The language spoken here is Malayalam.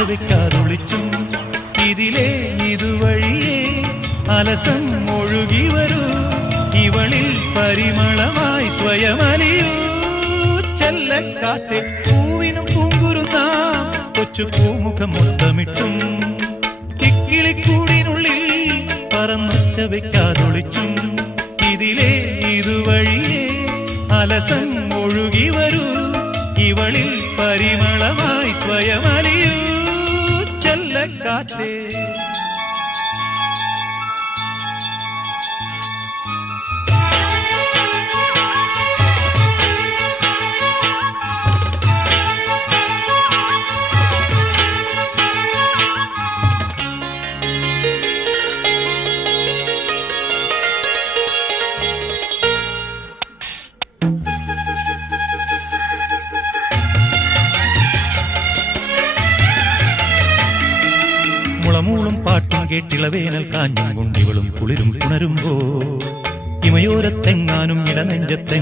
വെക്കാതൊളിച്ചും ഇതിലേ ഇതുവഴിയേ അലസം ഒഴുകി വരൂ ഇവളിൽ പരിമളമായി സ്വയമലിയൂ ചെല്ലക്കാറ്റെ പൂവിനും പൂങ്കുരുതാം കൊച്ചു പൂമുഖം മുത്തമിട്ടും കിക്കിളിക്കൂടിനുള്ളിൽ പറന്നൊച്ച വെക്കാതൊളിച്ചും ഇതിലേ ഇതുവഴിയേ അലസം ഒഴുകി വരൂ ഇവളിൽ പരിമളമായി സ്വയമലിയൂ ചെല്ലക്കാറ്റേ മുളമൂളും പാട്ടും കേട്ടിളവേനൽ കാഞ്ഞും കൊണ്ടിവളും കുളിരും പുണരുമ്പോ ഇമയോരത്തെങ്ങാനും ഇടനെഞ്ചത്തെങ്ങ